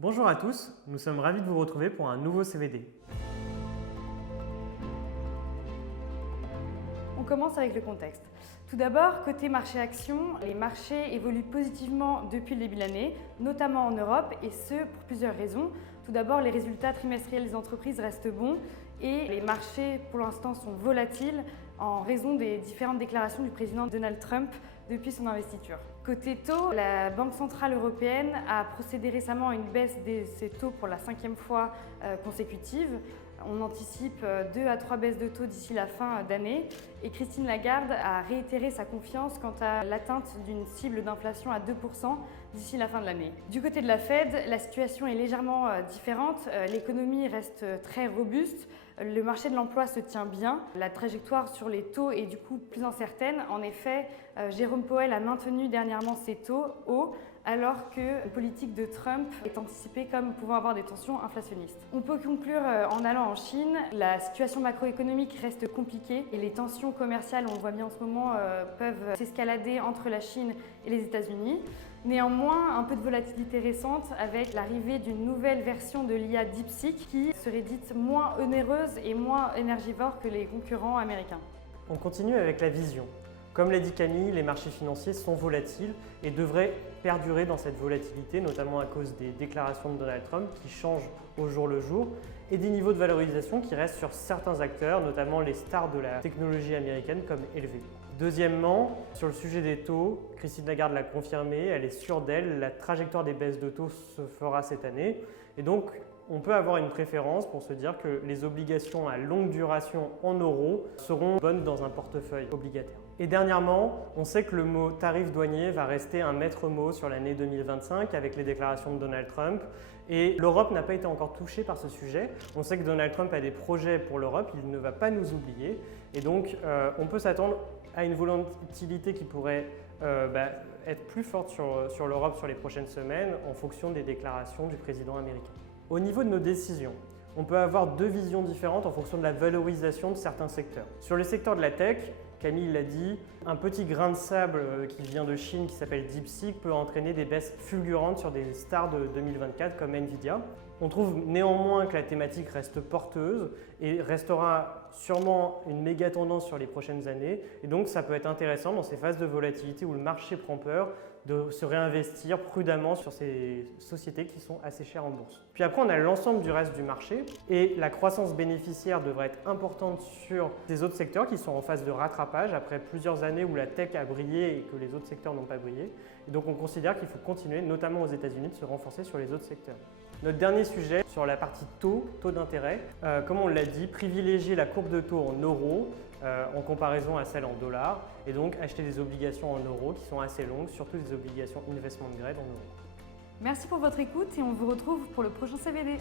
Bonjour à tous, nous sommes ravis de vous retrouver pour un nouveau CVD. On commence avec le contexte. Tout d'abord, côté marché-action, les marchés évoluent positivement depuis le début de l'année, notamment en Europe, et ce pour plusieurs raisons. Tout d'abord, les résultats trimestriels des entreprises restent bons et les marchés, pour l'instant, sont volatiles en raison des différentes déclarations du président Donald Trump depuis son investiture. Côté taux, la Banque centrale européenne a procédé récemment à une baisse de ses taux pour la 5e fois consécutive. On anticipe 2 à 3 baisses de taux d'ici la fin d'année et Christine Lagarde a réitéré sa confiance quant à l'atteinte d'une cible d'inflation à 2% d'ici la fin de l'année. Du côté de la Fed, la situation est légèrement différente. L'économie reste très robuste. Le marché de l'emploi se tient bien. La trajectoire sur les taux est du coup plus incertaine. En effet, Jérôme Powell a maintenu dernièrement ses taux hauts alors que la politique de Trump est anticipée comme pouvant avoir des tensions inflationnistes. On peut conclure en allant en Chine. La situation macroéconomique reste compliquée et les tensions commerciales, on le voit bien en ce moment, peuvent s'escalader entre la Chine et les États-Unis. Néanmoins, un peu de volatilité récente avec l'arrivée d'une nouvelle version de l'IA DeepSeek qui serait dite moins onéreuse et moins énergivore que les concurrents américains. On continue avec la vision. Comme l'a dit Camille, les marchés financiers sont volatiles et devraient perdurer dans cette volatilité, notamment à cause des déclarations de Donald Trump qui changent au jour le jour et des niveaux de valorisation qui restent sur certains acteurs, notamment les stars de la technologie américaine comme élevés. Deuxièmement, sur le sujet des taux, Christine Lagarde l'a confirmé, elle est sûre d'elle, la trajectoire des baisses de taux se fera cette année et donc on peut avoir une préférence pour se dire que les obligations à longue duration en euros seront bonnes dans un portefeuille obligataire. Et dernièrement, on sait que le mot tarif douanier va rester un maître mot sur l'année 2025 avec les déclarations de Donald Trump. Et l'Europe n'a pas été encore touchée par ce sujet. On sait que Donald Trump a des projets pour l'Europe, il ne va pas nous oublier. Et donc, on peut s'attendre à une volatilité qui pourrait être plus forte sur l'Europe sur les prochaines semaines en fonction des déclarations du président américain. Au niveau de nos décisions, on peut avoir deux visions différentes en fonction de la valorisation de certains secteurs. Sur le secteur de la tech, Camille l'a dit, un petit grain de sable qui vient de Chine qui s'appelle DeepSeek peut entraîner des baisses fulgurantes sur des stars de 2024 comme Nvidia. On trouve néanmoins que la thématique reste porteuse et restera sûrement une méga tendance sur les prochaines années. Et donc ça peut être intéressant dans ces phases de volatilité où le marché prend peur de se réinvestir prudemment sur ces sociétés qui sont assez chères en bourse. Puis après, on a l'ensemble du reste du marché et la croissance bénéficiaire devrait être importante sur ces autres secteurs qui sont en phase de rattrapage après plusieurs années où la tech a brillé et que les autres secteurs n'ont pas brillé. Et donc on considère qu'il faut continuer, notamment aux États-Unis, de se renforcer sur les autres secteurs. Notre dernier sujet sur la partie taux d'intérêt, comme on l'a dit, privilégier la courbe de taux en euros en comparaison à celle en dollars et donc acheter des obligations en euros qui sont assez longues, surtout des obligations investment grade en euros. Merci pour votre écoute et on vous retrouve pour le prochain CVD.